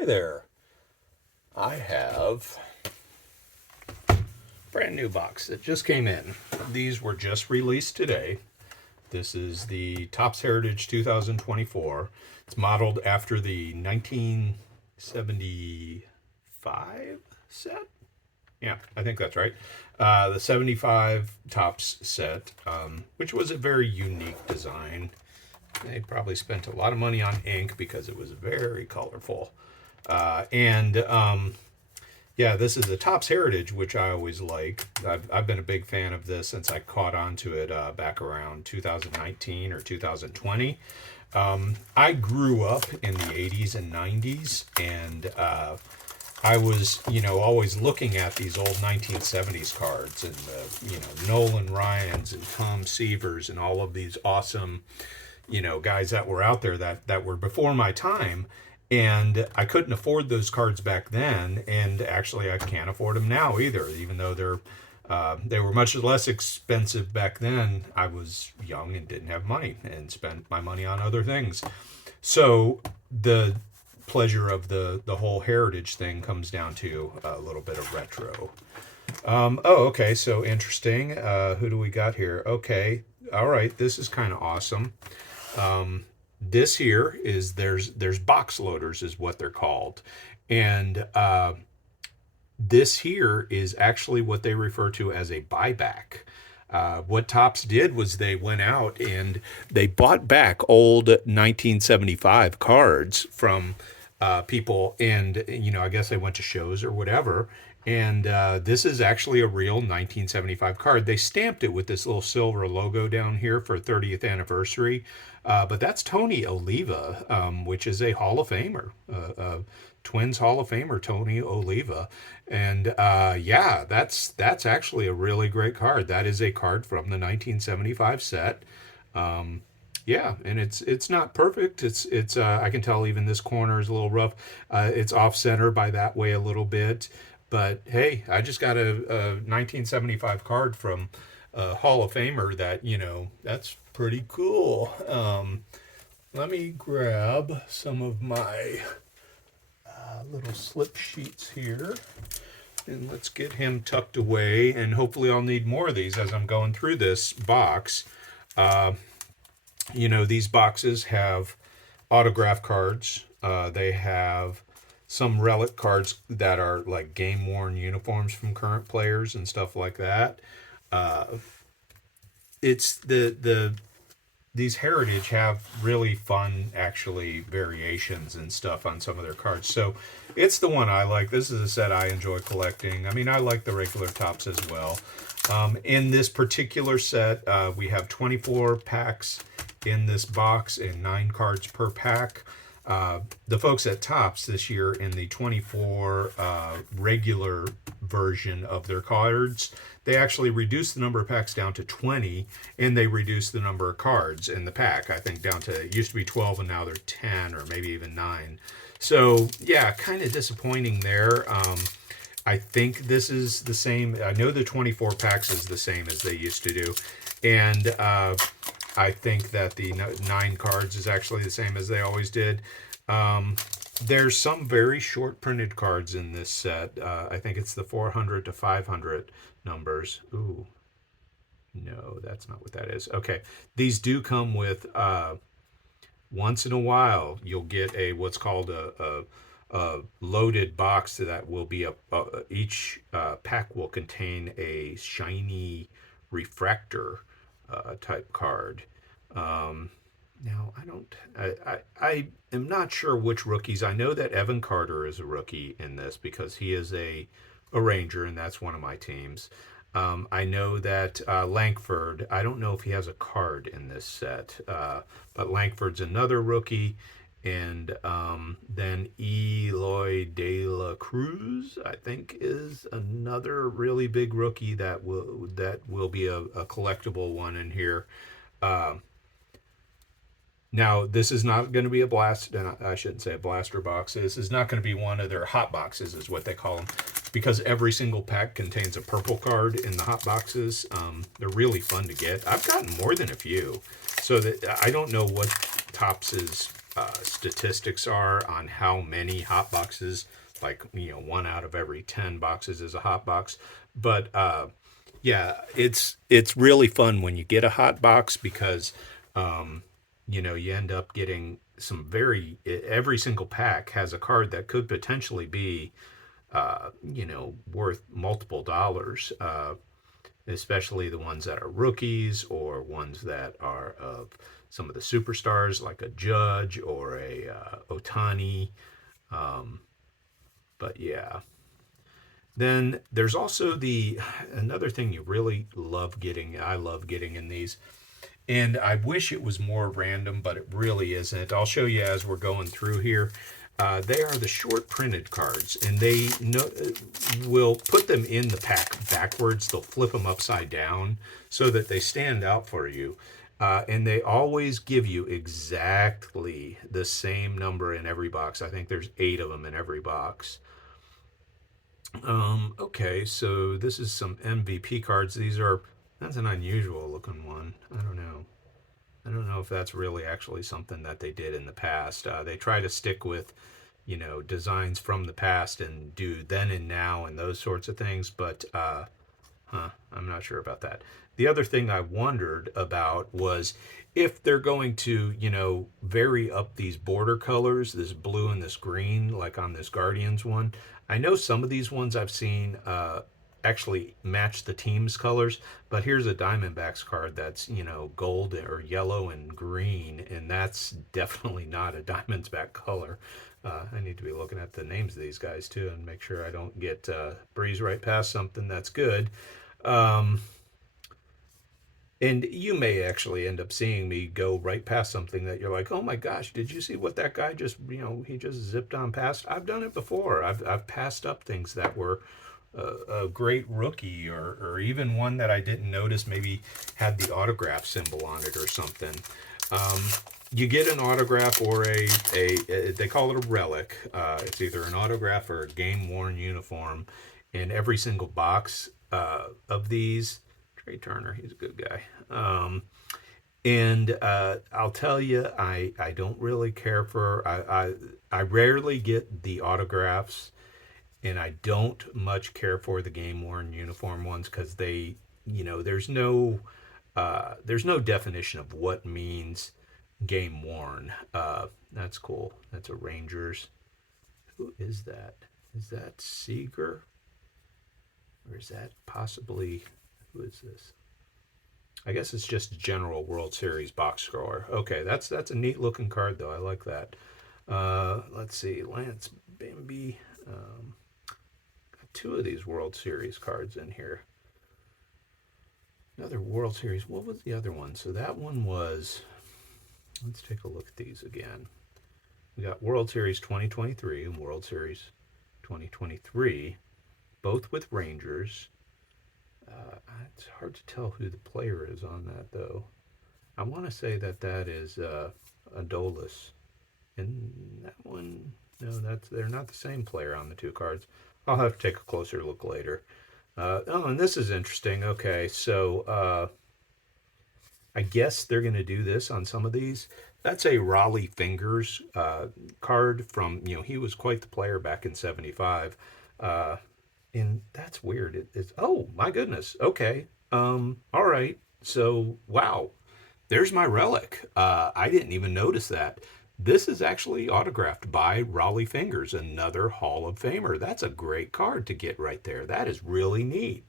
Hi there. I have a brand new box that just came in. These were just released today. This is the Topps Heritage 2024. It's modeled after the 1975 set. Yeah, I think that's right. The 75 Topps set, which was a very unique design. They probably spent a lot of money on ink because it was very colorful. And yeah, this is the Topps Heritage, which I always like. I've been a big fan of this since I caught on to it back around 2019 or 2020. I grew up in the 80s and 90s, and I was, always looking at these old 1970s cards and Nolan Ryans and Tom Severs and all of these awesome, guys that were out there that were before my time. And I couldn't afford those cards back then, and actually I can't afford them now either. Even though they were much less expensive back then, I was young and didn't have money and spent my money on other things. So the pleasure of the whole heritage thing comes down to a little bit of retro. Okay, so interesting. Who do we got here? Okay, all right, this is kind of awesome. This here is there's box loaders is what they're called, and this here is actually what they refer to as a buyback. What Topps did was they went out and they bought back old 1975 cards from people, and I guess they went to shows or whatever. And this is actually a real 1975 card. They stamped it with this little silver logo down here for 30th anniversary. But that's Tony Oliva, which is a Hall of Famer, Twins Hall of Famer, Tony Oliva. And yeah, that's actually a really great card. That is a card from the 1975 set. Yeah, and it's not perfect. It's I can tell even this corner is a little rough. It's off center by that way a little bit. But hey, I just got a 1975 card from a Hall of Famer that, that's pretty cool. Let me grab some of my little slip sheets here. And let's get him tucked away. And hopefully I'll need more of these as I'm going through this box. These boxes have autograph cards. They have some relic cards that are like game worn uniforms from current players and stuff like that. It's these heritage have really fun actually variations and stuff on some of their cards. So it's the one I like. This is a set I enjoy collecting. I mean, I like the regular Topps as well. In this particular set, we have 24 packs in this box and 9 cards per pack. The folks at Topps this year in the 24 regular version of their cards, they actually reduced the number of packs down to 20, and they reduced the number of cards in the pack, I think, down to, it used to be 12 and now they're 10 or maybe even 9. So yeah, kind of disappointing there. I think this is the same. I know the 24 packs is the same as they used to do, and I think that the 9 cards is actually the same as they always did. There's some very short printed cards in this set. I think it's the 400 to 500 numbers. Ooh, no, that's not what that is. Okay, these do come with, once in a while, you'll get what's called a loaded box that will be each pack will contain a shiny refractor type card. Now I am not sure which rookies. I know that Evan Carter is a rookie in this because he is a Ranger, and that's one of my teams. I know that Lankford, I don't know if he has a card in this set, but Lankford's another rookie. And then Eloy De La Cruz, I think, is another really big rookie that will be a collectible one in here. Now, this is not going to be a blast, and I shouldn't say a blaster box. This is not going to be one of their hot boxes, is what they call them, because every single pack contains a purple card in the hot boxes. They're really fun to get. I've gotten more than a few, so that I don't know what Topps is statistics are on how many hot boxes. Like, 1 out of every 10 boxes is a hot box. But yeah, it's really fun when you get a hot box because you end up getting some every single pack has a card that could potentially be worth multiple dollars, especially the ones that are rookies or ones that are of some of the superstars like a Judge or a Otani. But yeah, then there's also another thing you really love getting. I love getting in these, and I wish it was more random, but it really isn't. I'll show you as we're going through here. They are the short printed cards, and they will put them in the pack backwards. They'll flip them upside down so that they stand out for you. And they always give you exactly the same number in every box. I think there's 8 of them in every box. Okay, so this is some MVP cards. That's an unusual looking one. I don't know. I don't know if that's really actually something that they did in the past. They try to stick with, designs from the past and do then and now and those sorts of things, but I'm not sure about that. The other thing I wondered about was if they're going to, vary up these border colors, this blue and this green, like on this Guardians one. I know some of these ones I've seen actually match the team's colors, but here's a Diamondbacks card that's, gold or yellow and green, and that's definitely not a Diamondback color. I need to be looking at the names of these guys too and make sure I don't get breeze right past something that's good. And you may actually end up seeing me go right past something that you're like, oh my gosh, did you see what that guy just, he just zipped on past? I've done it before. I've passed up things that were a great rookie or even one that I didn't notice maybe had the autograph symbol on it or something. You get an autograph or they call it a relic. It's either an autograph or a game-worn uniform in every single box of these. Trey Turner, he's a good guy. And I'll tell you, I don't really care for, I rarely get the autographs, and I don't much care for the game-worn uniform ones because there's no definition of what means game worn. That's cool. That's a Rangers. Who is that? Is that Seager? Or is that possibly, who is this? I guess it's just a general World Series box score. Okay, that's a neat looking card though. I like that. Let's see, Lance Bambi. Got 2 of these World Series cards in here. Another World Series. What was the other one? So that one was, let's take a look at these again. We got World Series 2023 and World Series 2023, both with Rangers. It's hard to tell who the player is on that, though. I want to say that is Adolis. And that one, no, they're not the same player on the 2 cards. I'll have to take a closer look later. And this is interesting. Okay, so I guess they're going to do this on some of these. That's a Raleigh Fingers card from, he was quite the player back in 75. And that's weird. It's, oh, my goodness. Okay. All right. So, wow. There's my relic. I didn't even notice that. This is actually autographed by Raleigh Fingers, another Hall of Famer. That's a great card to get right there. That is really neat.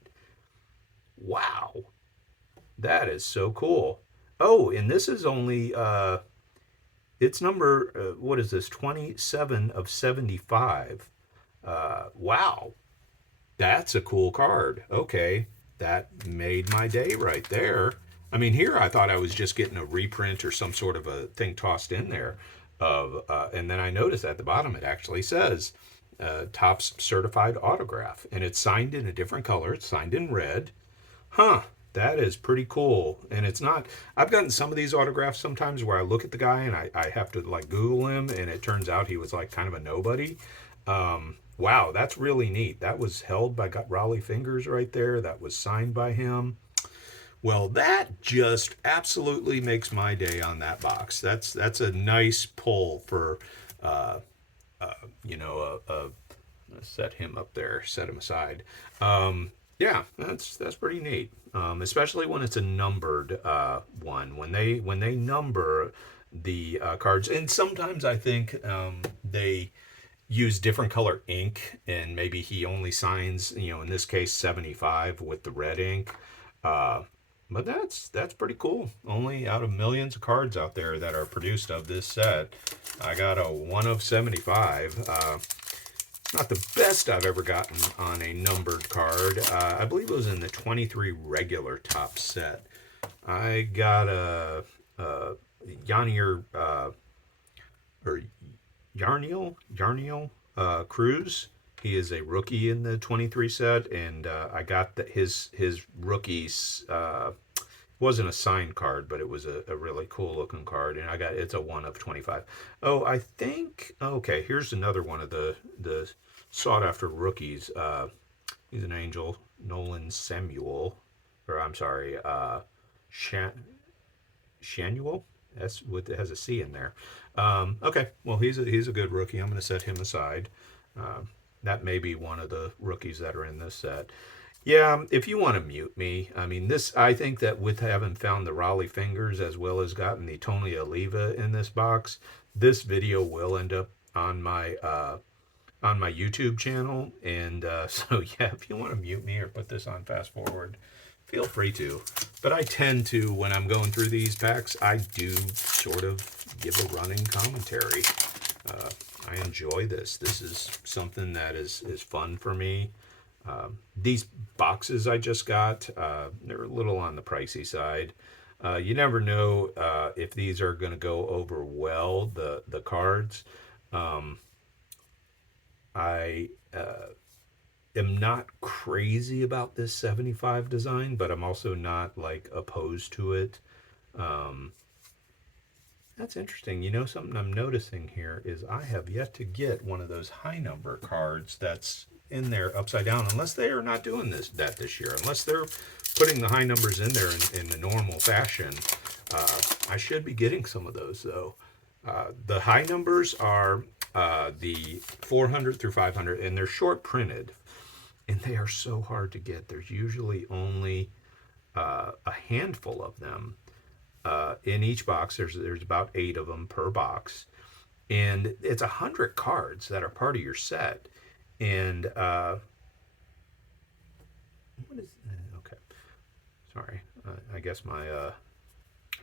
Wow. That is so cool. Oh, and this is only, it's number, what is this, 27 of 75. Wow. That's a cool card. Okay. That made my day right there. I mean, here I thought I was just getting a reprint or some sort of a thing tossed in there. And then I noticed at the bottom it actually says Topps certified autograph. And it's signed in a different color. It's signed in red. Huh. That is pretty cool. And it's not, I've gotten some of these autographs sometimes where I look at the guy and I have to like Google him, and it turns out he was like kind of a nobody. Wow, that's really neat. That was held by Raleigh Fingers right there. That was signed by him. Well, that just absolutely makes my day on that box. That's a nice pull for, uh, you know, set him up there, set him aside. Yeah, that's pretty neat. Especially when it's a numbered one. When they number the cards, and sometimes I think they use different color ink, and maybe he only signs, in this case 75 with the red ink. Uh, but that's pretty cool. Only out of millions of cards out there that are produced of this set, I got a 1 of 75. Not the best I've ever gotten on a numbered card. I believe it was in the 23 regular top set. I got a Yanier or Yarniel Cruz. He is a rookie in the 23 set, and I got his rookies. Wasn't a signed card, but it was a really cool looking card, and it's a 1 of 25. Oh, I think okay. Here's another one of the sought after rookies. He's an angel, Nolan Samuel, or I'm sorry, Shan, Shanuel. It has a C in there. Okay, well he's a good rookie. I'm going to set him aside. Uh, that may be one of the rookies that are in this set. Yeah, if you want to mute me, I mean this. I think that with having found the Raleigh fingers as well as gotten the Tony Oliva in this box, this video will end up on my YouTube channel. And so yeah, if you want to mute me or put this on fast forward, feel free to. But I tend to, when I'm going through these packs, I do sort of give a running commentary. Uh, I enjoy this. This is something that is fun for me. These boxes I just got, they're a little on the pricey side. You never know if these are going to go over well, the cards. Um, I am not crazy about this 75 design, but I'm also not like opposed to it. Um, that's interesting. Something I'm noticing here is I have yet to get one of those high number cards that's in there upside down, unless they are not doing this year, unless they're putting the high numbers in there in the normal fashion. I should be getting some of those though. The high numbers are the 400 through 500, and they're short printed, and they are so hard to get. There's usually only a handful of them in each box. There's about 8 of them per box, and it's 100 cards that are part of your set. And what is okay? Sorry, I guess I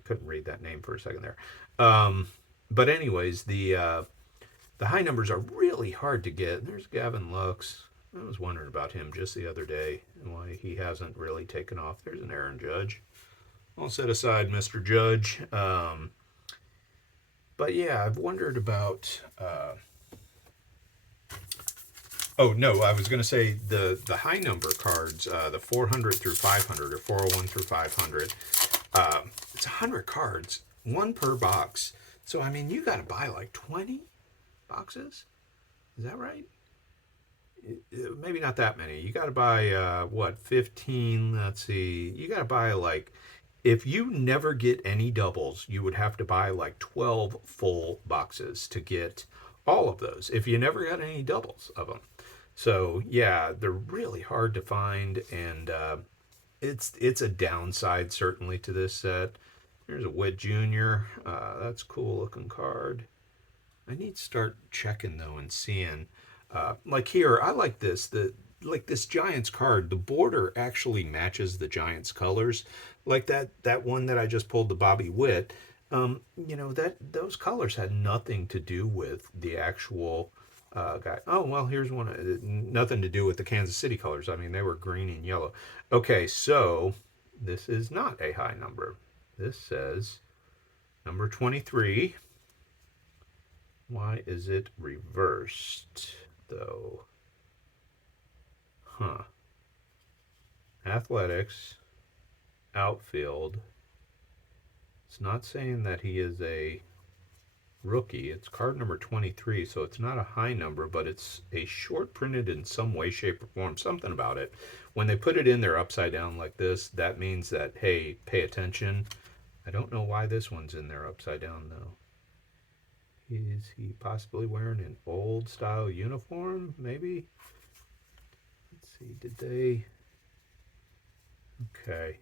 couldn't read that name for a second there. But anyways, the high numbers are really hard to get. There's Gavin Lux. I was wondering about him just the other day and why he hasn't really taken off. There's an Aaron Judge. I'll set aside Mr. Judge. But yeah, I've wondered about. Oh no, I was going to say the high number cards, the 400 through 500 or 401 through 500. It's 100 cards, one per box. So I mean, you got to buy like 20 boxes. Is that right? Maybe not that many. You got to buy 15. Let's see. You got to buy like, if you never get any doubles, you would have to buy like 12 full boxes to get all of those if you never got any doubles of them. So yeah, they're really hard to find, and it's a downside certainly to this set. There's a Witt Jr. That's a cool looking card. I need to start checking though and seeing. Like here, I like this. Like this Giants card, the border actually matches the Giants colors. Like that one that I just pulled, the Bobby Witt. That those colors had nothing to do with the actual guy. Oh well, here's one. Nothing to do with the Kansas City colors. I mean, they were green and yellow. Okay, so this is not a high number. This says number 23. Why is it reversed, though? Huh. Athletics, outfield. It's not saying that he is a rookie. It's card number 23, so it's not a high number, but it's a short printed in some way, shape, or form. Something about it. When they put it in there upside down like this, that means that, hey, pay attention. I don't know why this one's in there upside down, though. Is he possibly wearing an old style uniform? Maybe? Let's see, did they... Okay.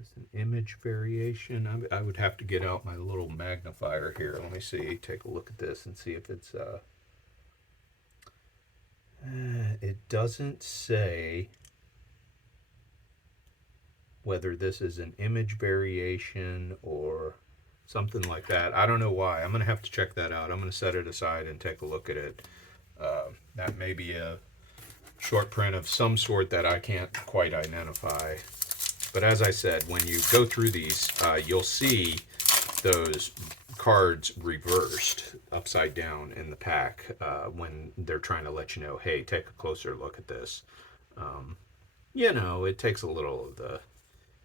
Is this an image variation? I would have to get out my little magnifier here. Let me see, take a look at this and see if it's... it doesn't say whether this is an image variation or something like that. I don't know why. I'm going to have to check that out. I'm going to set it aside and take a look at it. That may be a short print of some sort that I can't quite identify. But as I said, when you go through these, you'll see those cards reversed upside down in the pack when they're trying to let you know, hey, take a closer look at this. You know, it takes a little of the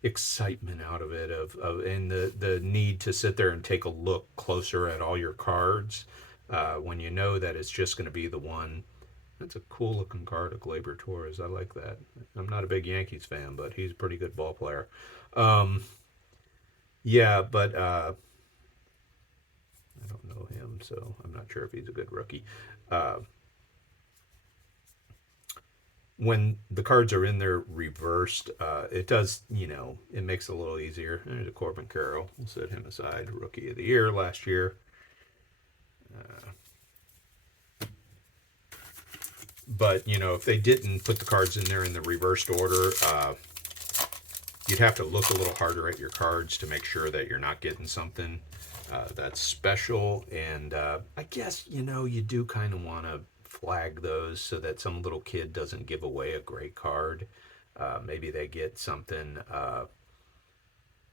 excitement out of it and the need to sit there and take a look closer at all your cards when you know that it's just going to be the one. That's a cool looking card of Gleyber Torres. I like that. I'm not a big Yankees fan, but he's a pretty good ball player. Yeah, but I don't know him, so I'm not sure if he's a good rookie. When the cards are in there reversed, it does, you know, it makes it a little easier. There's a Corbin Carroll. We'll set him aside. Rookie of the year last year. But, you know, if they didn't put the cards in there in the reversed order, you'd have to look a little harder at your cards to make sure that you're not getting something that's special. And I guess, you know, you do kind of want to flag those so that some little kid doesn't give away a great card. Maybe they get something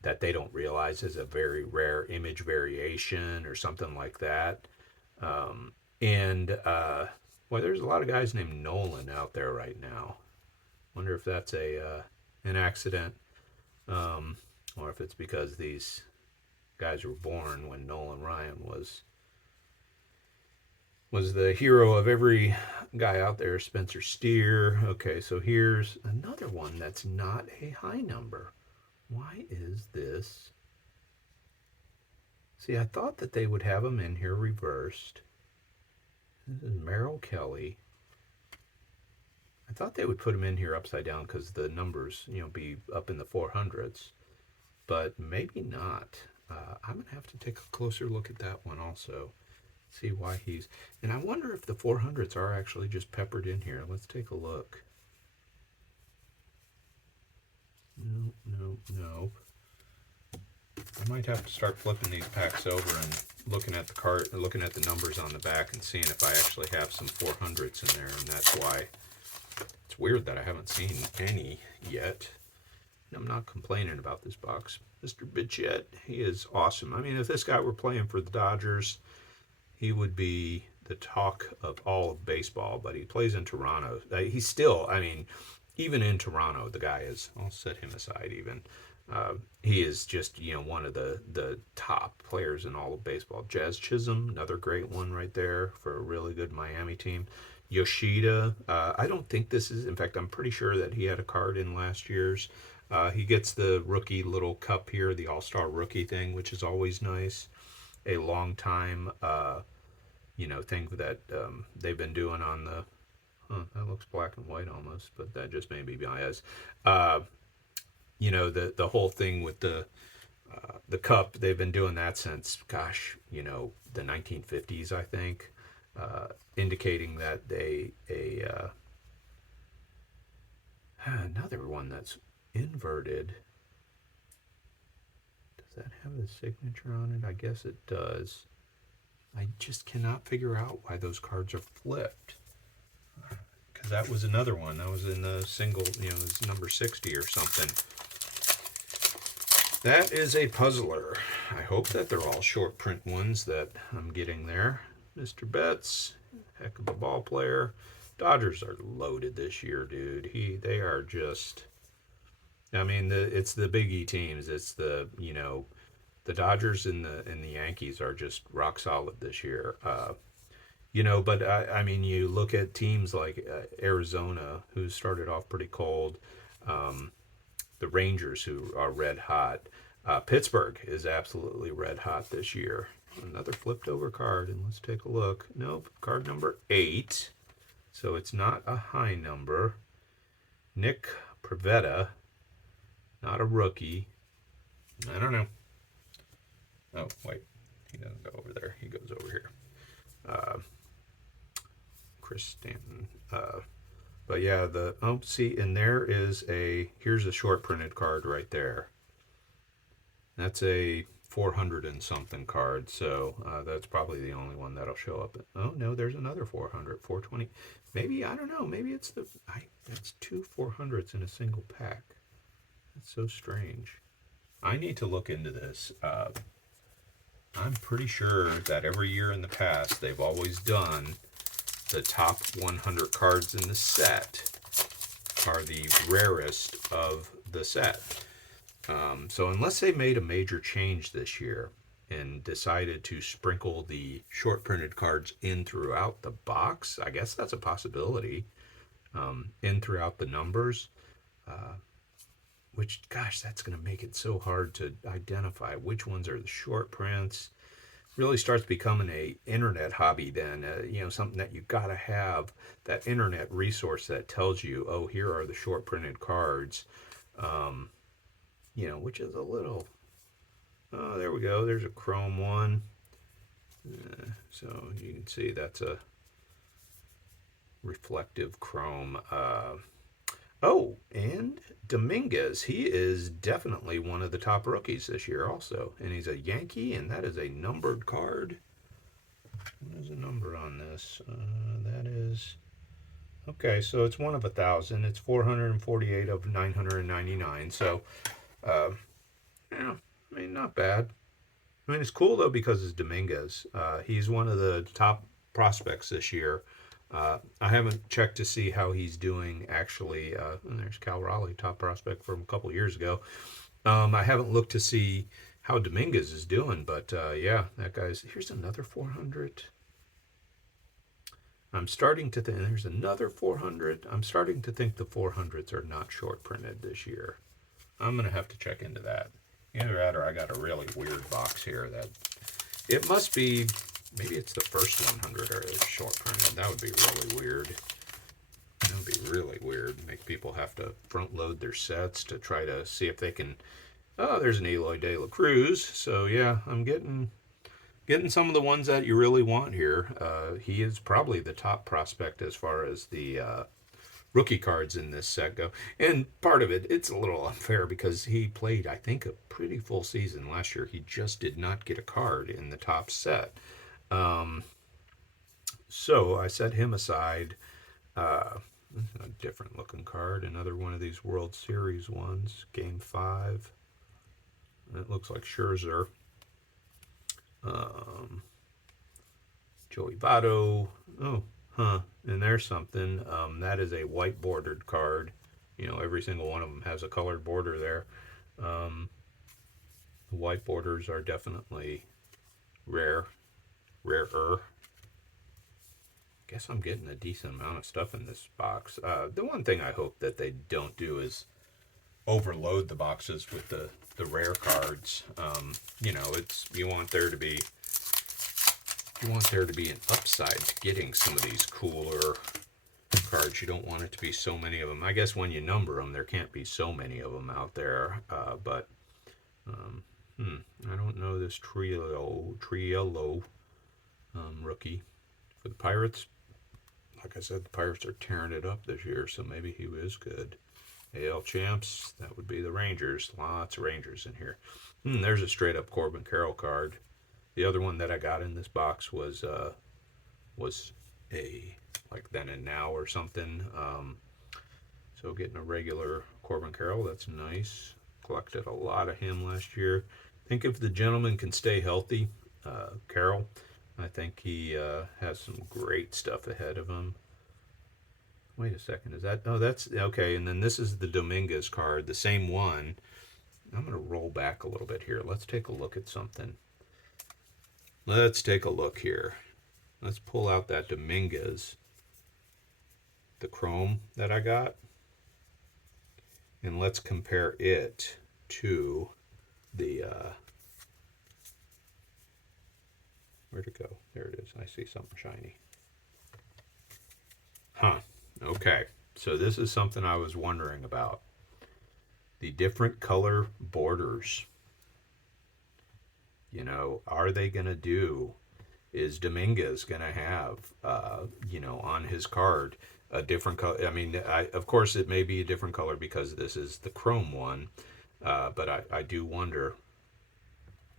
that they don't realize is a very rare image variation or something like that. Well, there's a lot of guys named Nolan out there right now. Wonder if that's an accident, or if it's because these guys were born when Nolan Ryan was the hero of every guy out there. Spencer Steer. Okay, so here's another one that's not a high number. Why is this? See, I thought that they would have them in here reversed. This is Merrill Kelly. I thought they would put them in here upside down because the numbers, you know, be up in the 400s. But maybe not. I'm going to have to take a closer look at that one also. See why he's... And I wonder if the 400s are actually just peppered in here. Let's take a look. No. I might have to start flipping these packs over and looking at the numbers on the back and seeing if I actually have some 400s in there, and that's why it's weird that I haven't seen any yet. I'm not complaining about this box. Mr. Bichette, he is awesome. I mean, if this guy were playing for the Dodgers, he would be the talk of all of baseball, but he plays in Toronto. He's still, I mean, even in Toronto, the guy is, I'll set him aside even. He is just, you know, one of the top players in all of baseball. Jazz Chisholm, another great one right there for a really good Miami team. Yoshida, I don't think this is, in fact, I'm pretty sure that he had a card in last year's. He gets the rookie little cup here, the All-Star rookie thing, which is always nice. A long time, you know, thing that they've been doing on the, that looks black and white almost, but that just may be my eyes. You know, the whole thing with the cup, they've been doing that since, gosh, you know, the 1950s, I think, indicating that another one that's inverted. Does that have a signature on it? I guess it does. I just cannot figure out why those cards are flipped. Because that was another one. That was in the single, you know, it was number 60 or something. That is a puzzler. I hope that they're all short print ones that I'm getting there. Mr. Betts, heck of a ball player. Dodgers are loaded this year, dude. They are just... I mean, it's the Big E teams. It's the, you know, The Dodgers and the Yankees are just rock solid this year. But I mean, you look at teams like Arizona, who started off pretty cold. Um, the Rangers, who are red hot. Pittsburgh is absolutely red hot this year. Another flipped over card, and let's take a look. Nope, card number 8. So it's not a high number. Nick Pivetta, not a rookie. I don't know. Oh, wait. He doesn't go over there. He goes over here. Chris Stanton. But yeah, see, and here's a short printed card right there. That's a 400 and something card, so that's probably the only one that'll show up. Oh no, there's another 400, 420. Maybe, I don't know, maybe it's it's 2 400s in a single pack. That's so strange. I need to look into this. I'm pretty sure that every year in the past they've always done the top 100 cards in the set are the rarest of the set. So unless they made a major change this year and decided to sprinkle the short printed cards in throughout the box, I guess that's a possibility, in throughout the numbers, which, gosh, that's going to make it so hard to identify which ones are the short prints. Really starts becoming a internet hobby then, something that you got to have, that internet resource that tells you, oh, here are the short printed cards. Which is a little, oh, there we go. There's a chrome one. So you can see that's a reflective chrome. And Dominguez. He is definitely one of the top rookies this year also. And he's a Yankee, and that is a numbered card. What is the number on this? That is... Okay, so it's 1 of 1,000. It's 448 of 999. So... yeah, I mean, not bad. I mean, it's cool, though, because it's Dominguez. He's one of the top prospects this year. I haven't checked to see how he's doing, actually. And there's Cal Raleigh, top prospect from a couple years ago. I haven't looked to see how Dominguez is doing, but yeah, that guy's... Here's another 400. I'm starting to think... There's another 400. I'm starting to think the 400s are not short printed this year. I'm going to have to check into that. Either that or I got a really weird box here that... It must be... Maybe it's the first 100 are short printed. That would be really weird. That would be really weird. Make people have to front load their sets to try to see if they can... Oh, there's an Eloy De La Cruz. So yeah, I'm getting some of the ones that you really want here. He is probably the top prospect as far as the... rookie cards in this set go. And part of it's a little unfair because he played, I think, a pretty full season last year. He just did not get a card in the top set. So I set him aside. A different looking card. Another one of these World Series ones. Game 5. It looks like Scherzer. Joey Votto. Oh, huh. And there's something. That is a white bordered card. Every single one of them has a colored border there. The white borders are definitely rarer. Guess I'm getting a decent amount of stuff in this box. The one thing I hope that they don't do is overload the boxes with the rare cards. You want there to be an upside to getting some of these cooler cards. You don't want it to be so many of them. I guess when you number them, there can't be so many of them out there. But I don't know this Triolo rookie for the Pirates. Like I said, the Pirates are tearing it up this year, so maybe he was good. AL champs, that would be the Rangers. Lots of Rangers in here. There's a straight up Corbin Carroll card. The other one that I got in this box was a like Then and Now or something. So getting a regular Corbin Carroll, that's nice. Collected a lot of him last year. I think if the gentleman can stay healthy, Carroll, I think he has some great stuff ahead of him. Wait a second, is that... Oh, that's... Okay, and then this is the Dominguez card, the same one. I'm going to roll back a little bit here. Let's take a look at something. Let's take a look here. Let's pull out that Dominguez, the chrome that I got, and let's compare it to the, where'd it go? There it is. I see something shiny. Huh. Okay. So this is something I was wondering about. The different color borders. You know, are they going to do, is Dominguez going to have, you know, on his card a different color? I mean, of course it may be a different color because this is the chrome one, but I do wonder.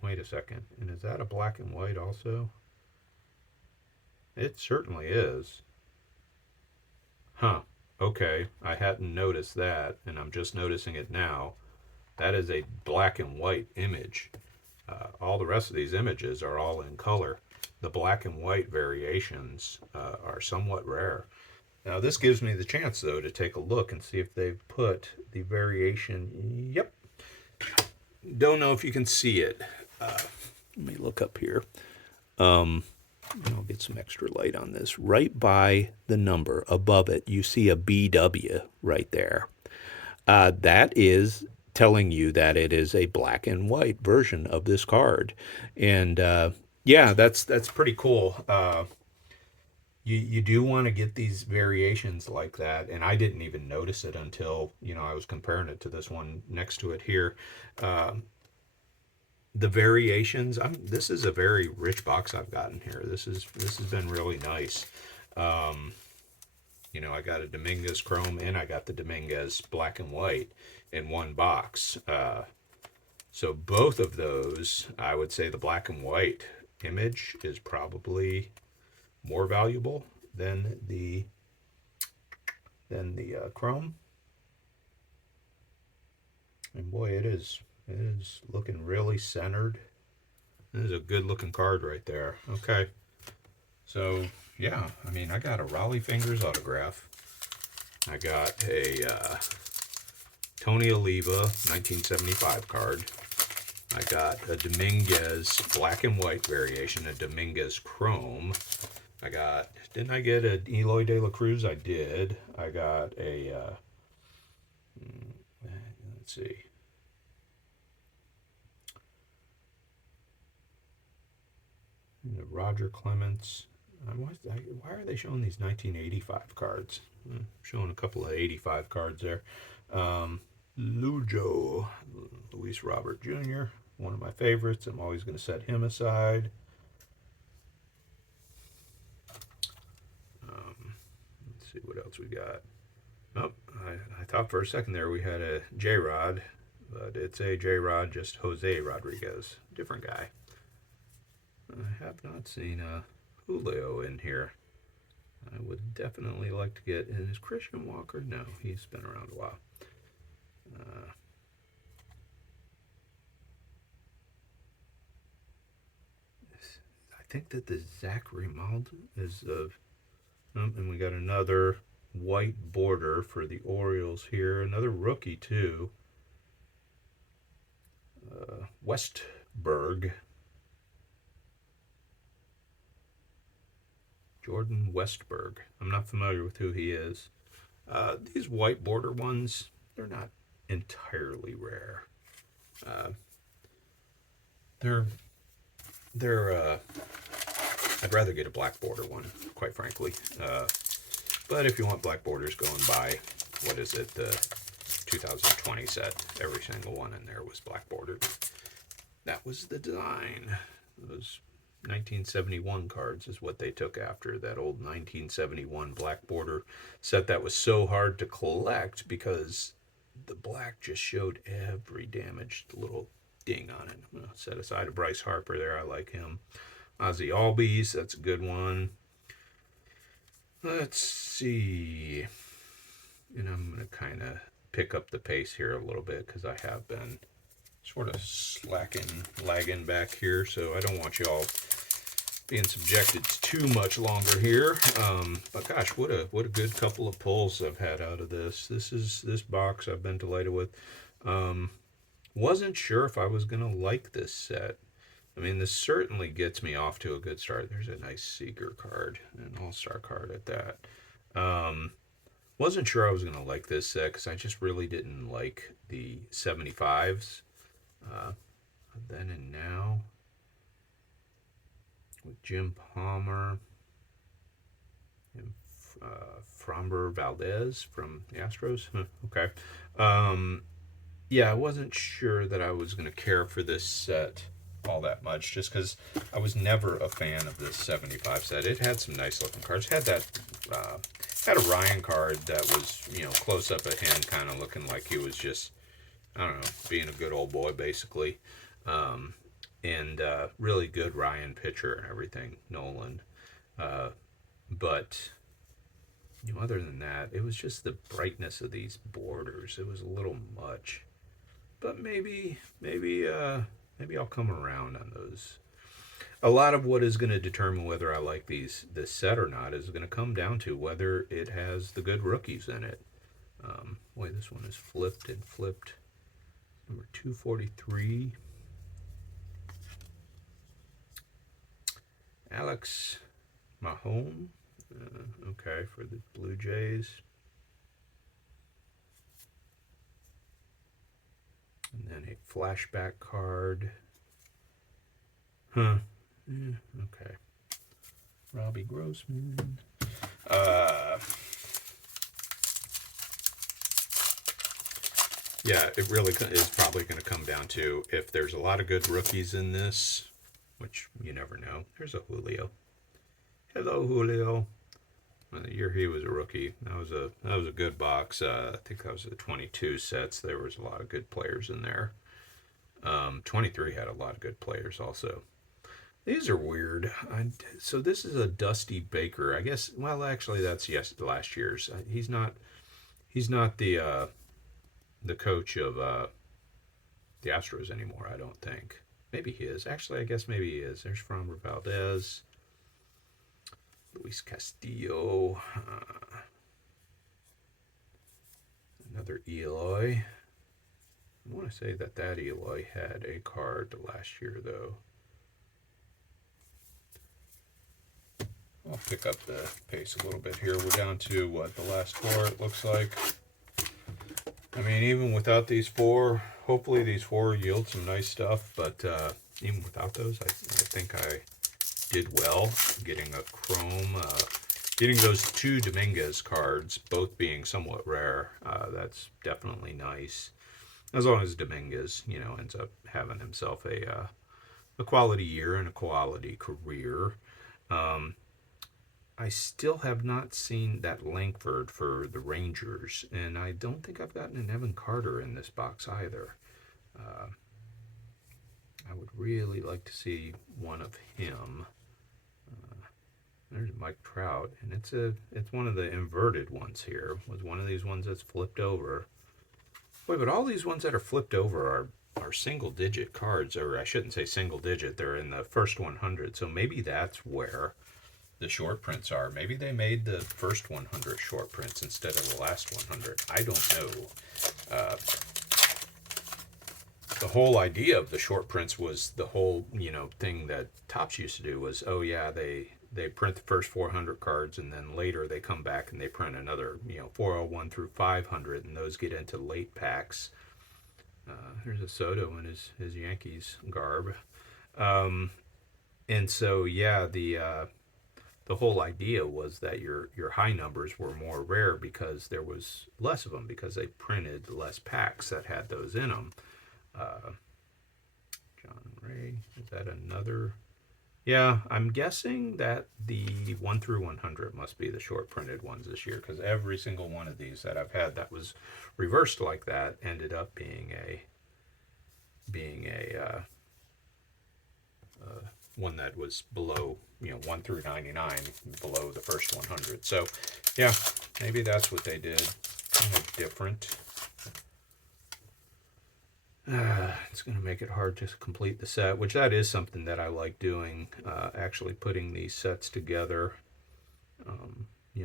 Wait a second. And is that a black and white also? It certainly is. Huh. Okay. I hadn't noticed that, and I'm just noticing it now. That is a black and white image. All the rest of these images are all in color. The black and white variations are somewhat rare. Now this gives me the chance though to take a look and see if they've put the variation. Yep. Don't know if you can see it. Let me look up here. I'll get some extra light on this. Right by the number above it, you see a BW right there. That is telling you that it is a black and white version of this card. And yeah, that's pretty cool. You do want to get these variations like that, and I didn't even notice it until, you know, I was comparing it to this one next to it here. The variations, this is a very rich box I've gotten here. This has been really nice. You know, I got a Dominguez chrome and I got the Dominguez black and white in one box. So both of those, I would say the black and white image is probably more valuable than the chrome. And boy, it is looking really centered. This is a good looking card right there. Okay. So yeah, I mean, I got a Raleigh Fingers autograph. I got a Tony Oliva 1975 card. I got a Dominguez black and white variation, a Dominguez chrome. Didn't I get an Eloy De La Cruz? I did. I got a, let's see. Roger Clemens. Why are they showing these 1985 cards? I'm showing a couple of 85 cards there. Lujo, Luis Robert Jr., one of my favorites. I'm always going to set him aside. Let's see what else we got. Oh, I thought for a second there we had a J-Rod, but it's a J-Rod, just Jose Rodriguez. Different guy. I have not seen a Julio in here. I would definitely like to get. Is Christian Walker? No, he's been around a while. I think that the Zach Rimald is of. And we got another white border for the Orioles here. Another rookie too. Westberg. Jordan Westberg. I'm not familiar with who he is. These white border ones, they're not entirely rare. I'd rather get a black border one, quite frankly. But if you want black borders, go and buy, what is it, the 2020 set. Every single one in there was black bordered. That was the design. Those 1971 cards is what they took after, that old 1971 black border set that was so hard to collect because the black just showed every damaged little ding on it. I'm going to set aside a Bryce Harper there. I like him. Ozzy Albies, that's a good one. Let's see. And I'm going to kind of pick up the pace here a little bit because I have been sort of lagging back here, so I don't want you all being subjected to too much longer here. But gosh, what a good couple of pulls I've had out of this. This box I've been delighted with. Wasn't sure if I was going to like this set. I mean, this certainly gets me off to a good start. There's a nice Seeker card, an all-star card at that. Um, wasn't sure I was going to like this set because I just really didn't like the 75s. Uh, then and now with Jim Palmer and Framber Valdez from the Astros. Okay. Um, yeah, I wasn't sure that I was going to care for this set all that much just because I was never a fan of this 75 set. It had some nice looking cards. Had that, had a Ryan card that was, close up at hand, kind of looking like he was just, I don't know, being a good old boy, basically. Um, and really good Ryan pitcher and everything, Nolan. Uh, but other than that, it was just the brightness of these borders. It was a little much. But maybe I'll come around on those. A lot of what is going to determine whether I like this set or not is going to come down to whether it has the good rookies in it. Boy, this one is flipped and flipped. Number 243. Alex Mahone. Okay, for the Blue Jays. And then a flashback card. Huh. Yeah, okay. Robbie Grossman. Yeah, it really is probably going to come down to if there's a lot of good rookies in this, which you never know. There's a Julio. Hello, Julio. The year he was a rookie, that was a good box. I think that was the 22 sets. There was a lot of good players in there. 23 had a lot of good players also. These are weird. So this is a Dusty Baker. I guess. Well, actually, that's last year's. He's not the coach of the Astros anymore. I don't think. Maybe he is. Actually, I guess maybe he is. There's Framber Valdez. Luis Castillo. Another Eloy. I want to say that Eloy had a card last year, though. I'll pick up the pace a little bit here. We're down to, the last four, it looks like. I mean, even without these four, hopefully these four yield some nice stuff, but even without those, I think I did well getting a chrome, getting those two Dominguez cards, both being somewhat rare. That's definitely nice. As long as Dominguez, ends up having himself a quality year and a quality career. I still have not seen that Langford for the Rangers, and I don't think I've gotten an Evan Carter in this box either. I would really like to see one of him. There's Mike Trout, and it's one of the inverted ones here. It was one of these ones that's flipped over. Boy, but all these ones that are flipped over are single-digit cards, or I shouldn't say single-digit. They're in the first 100, so maybe that's where the short prints are. Maybe they made the first 100 short prints instead of the last 100. I don't know. The whole idea of the short prints was the whole, thing that Topps used to do was, oh yeah, they print the first 400 cards and then later they come back and they print another, 401 through 500, and those get into late packs. There's a Soto in his Yankees garb. And so, yeah, the whole idea was that your high numbers were more rare because there was less of them, because they printed less packs that had those in them. John Ray, is that another? Yeah, I'm guessing that the 1 through 100 must be the short printed ones this year, because every single one of these that I've had that was reversed like that ended up being a one that was below, 1 through 99, below the first 100. So, yeah, maybe that's what they did. Kind of different. It's going to make it hard to complete the set, which that is something that I like doing, actually putting these sets together,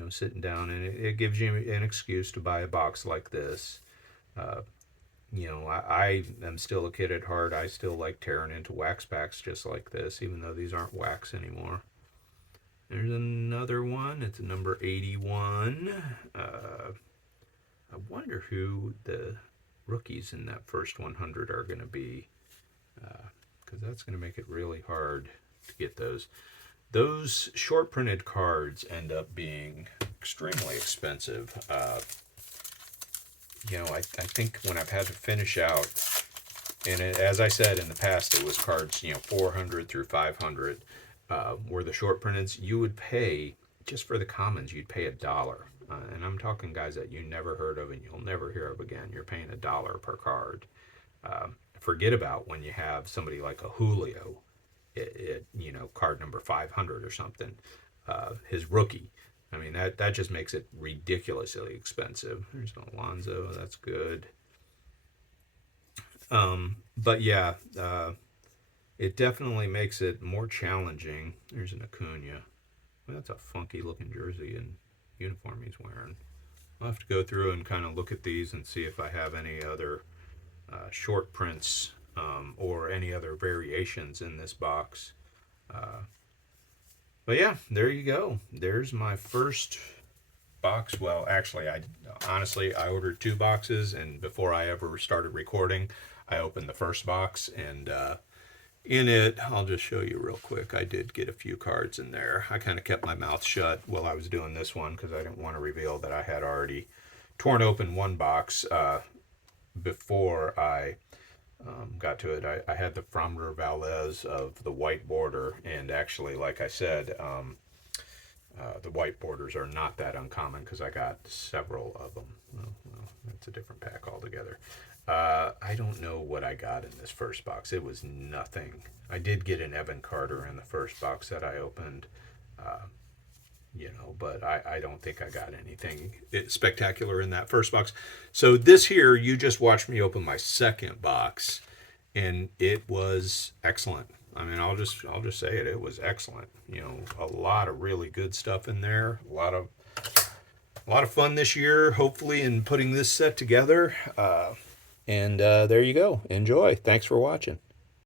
sitting down, and it gives you an excuse to buy a box like this. You know, I am still a kid at heart. I still like tearing into wax packs just like this, even though these aren't wax anymore. There's another one. It's number 81. I wonder who the rookies in that first 100 are going to be, because that's going to make it really hard to get those. Those short printed cards end up being extremely expensive. You know, I think when I've had to finish out, and as I said in the past, it was cards, you know, 400 through 500 were the short printeds. You would pay, just for the commons, you'd pay $1. And I'm talking guys that you never heard of and you'll never hear of again. You're paying $1 per card. Forget about when you have somebody like a Julio, you know, card number 500 or something, his rookie. I mean, that just makes it ridiculously expensive. There's an Alonso, that's good. But yeah, it definitely makes it more challenging. There's an Acuna. Well, that's a funky looking jersey and uniform he's wearing. I'll have to go through and kind of look at these and see if I have any other short prints or any other variations in this box. But yeah, there you go. There's my first box. Well, actually, honestly I ordered 2 boxes, and before I ever started recording, I opened the first box, and in it, I'll just show you real quick. I did get a few cards in there. I kind of kept my mouth shut while I was doing this one because I didn't want to reveal that I had already torn open one box before I got to it. I had the Framber Valdez of the white border, and actually, like I said, the white borders are not that uncommon because I got several of them. Well, that's a different pack altogether. I don't know what I got in this first box. It was nothing. I did get an Evan Carter in the first box that I opened, you know, but I don't think I got anything spectacular in that first box. So this here, you just watched me open my second box, and it was excellent. I mean, I'll just say it. It was excellent. You know, a lot of really good stuff in there. A lot of fun this year, hopefully, in putting this set together. And there you go. Enjoy. Thanks for watching.